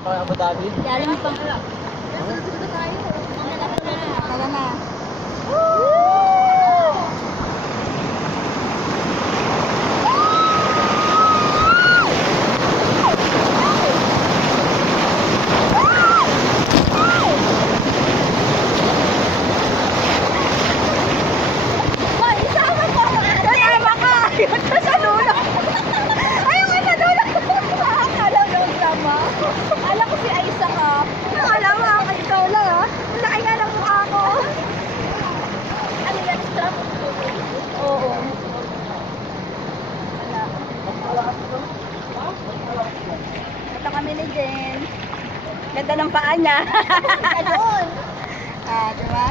Abu Dhabi. Yaring pang... Tara na. Akala ko si Aisa ka. Akala mo ako ikaw lang ha. Laki nga ng mukha ko. Ano yan? Strap? Oo. Ito kami ni Jen. Ganda ng paa niya. Ganun. Diba?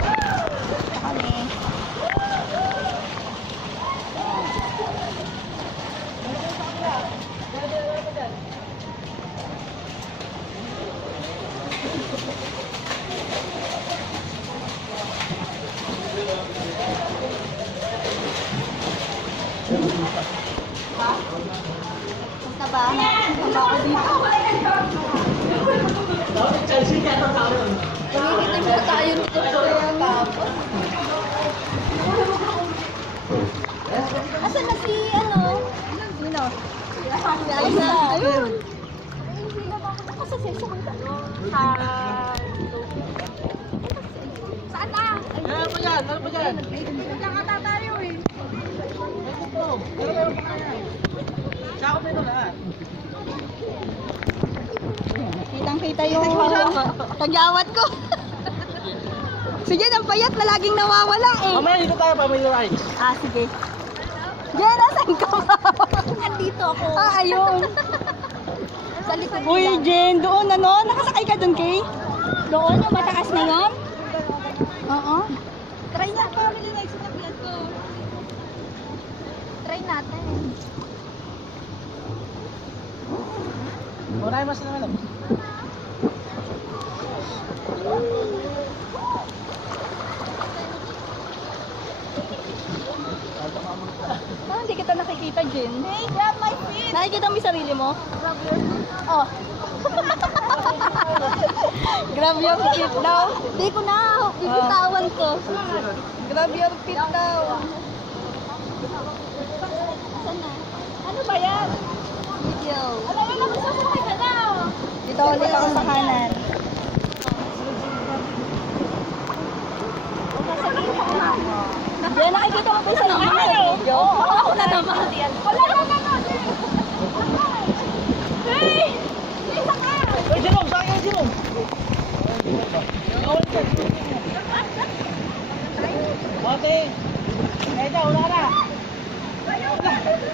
Ito kami. Basta ba? Basta ako dito. Nangikitim ko tayo dito sa tapos. Asan na si ano? Sino? Si Aisa. Ayun. Ako sa sexo ko ito. Saan na? Ano pa dyan? Ano pa dyan? Nagkakata tayo eh. Sakop na ito lahat. Kitang-kita yung tagyawat ko. Si Jen, ang payat na laging nawawala eh. Mamaya dito tayo pa, may rides. Sige. Jen, nasan ka ba? Andito ako. Ayun. Sa likod nila. Uy, Jen, doon ano? Nakasakay ka doon, Kay? Doon, yung mataas na yun? Oo. Try na. Pamili na yung sinakyan ko. Try natin. Maraming mas naman. Parang hindi kita nakikita, Jen. Hey, grab my feet! Nakikita mo yung sarili mo? Grab your feet. Oh. Grab your feet daw. Hindi ko na. Bibitawan ko. Grab your feet daw. Saan na? Ano ba yan? Video. Alam mo na, masasakay ka na. Dito ulit ako sa kanan. Diyan, nakikita mo ba yung sarili mo sa video? Ako na naman. Wala naman. Hey! Isa ka! Uy, Jerome! Saan kayo, Jerome? Ate! Eda, wala na!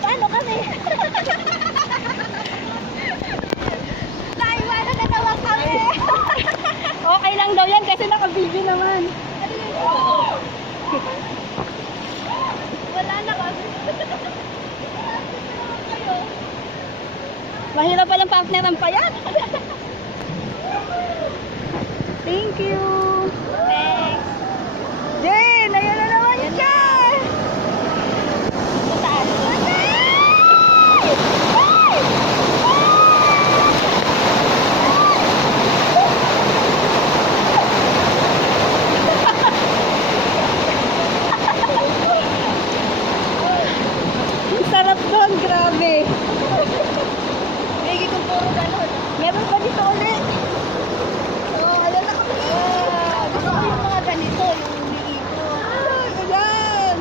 Paano kami? Naiwanan na naman kami! Okay lang daw yan kasi naka-video naman. Wala na kasi. Mahirap palang partner ang payat. Thank you. Thanks. Jen, ayan na naman siya. Saan? Ang sarap doon, grabe. Lagi kong puro ganun. Meron pa dito ulit. Alam na kami. Gusto ko yung mga ganito, yung umiikot. Ayan.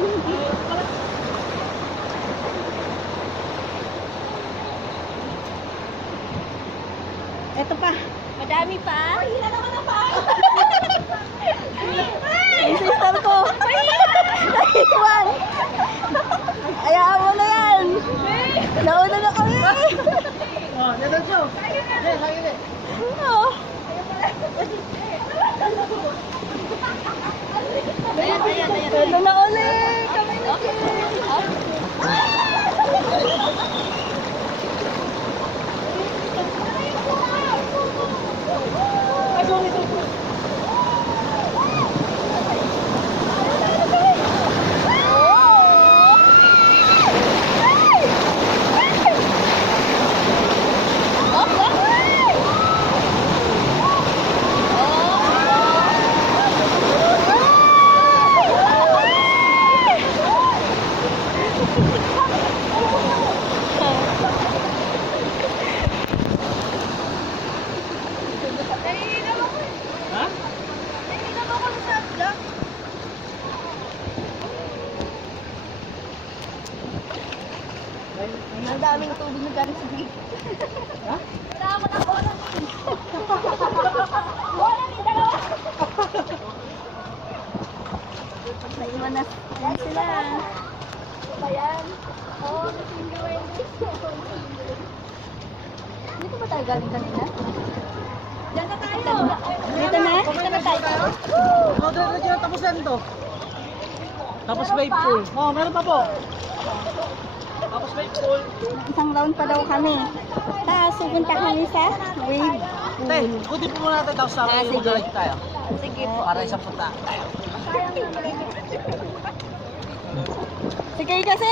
Eto pa. Madami pa. Mahina naman ang pa. Yung sister ko. Naiwan. Ayaw mo na yan. Nauna na kami. Oh, nandun siya! Jen, lagi ulit! Oh. Ayan. Ito na ulit. Kami na Ay, sorry! Oh. tayo galing kanina? Diyan na tayo. Dito na? Dito na tayo. Oh, diretso na tapos na to. Tapos wave pool. Oh, meron pa po. Tapos wave pool. Isang round pa daw kami. Tapos pupunta kami sa wave. Te, kutin po muna natin tapos sa akin sige. mag-ride tayo. Sige po. Para isang punta. Sige kasi,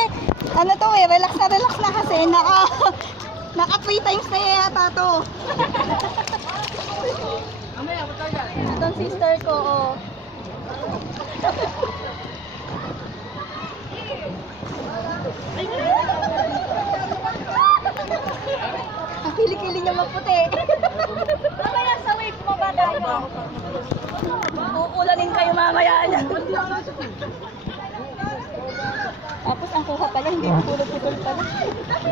ano to relax na kasi. Naka 3 times na yata to. Mamaya, punta dyan. Itong sister ko, oh. Ang kilikili niya maputi. Mamaya sa wave mo ba tayo? Uulanin kayo mamaya niya. Tapos ang kuha pala, hindi putol-putol pala. Kita ko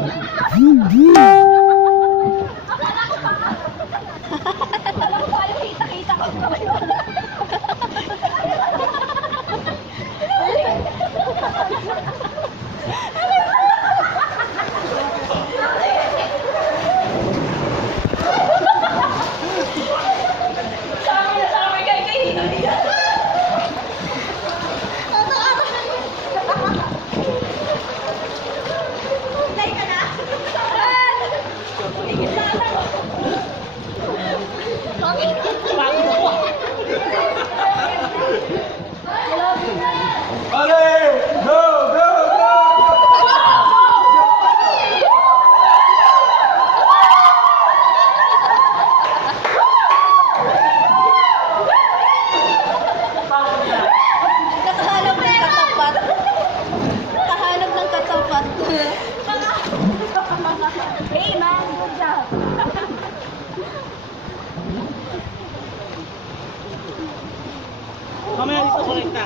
Kahanap ng katapat. Hey man, good job. Mamaya dito correct na.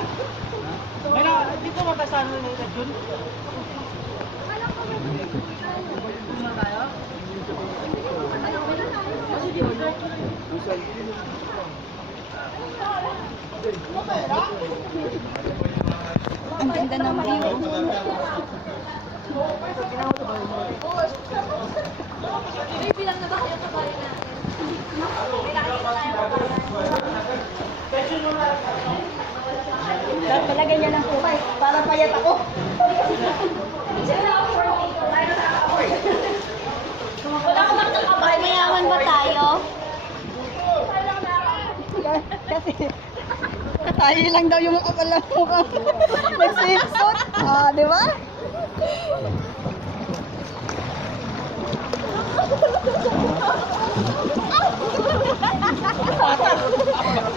Pero dito matasan na yung Jun. Muna tayo. Ang ganda ng view. Bilang na ba kayo sa bahay natin? Pala ganyan ang kuhay. Para payat ako. Wala ko magkakabay. Mayaman ba tayo? Kasi tayo lang daw yung makapalang mukhang nag-swimsuit. Ah, di ba?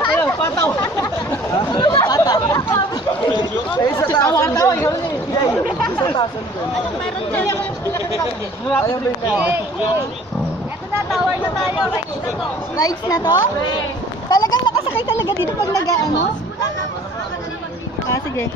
Ayun, pataw. Pataw. Ay, sa taas. Tawa, ikaw na eh. Sa taas. Meron dyan. Ayaw ba yun? Ito na, tower na tayo. Rides na to? Talagang nakasakay talaga dito pag nag-ano? Ah, sige.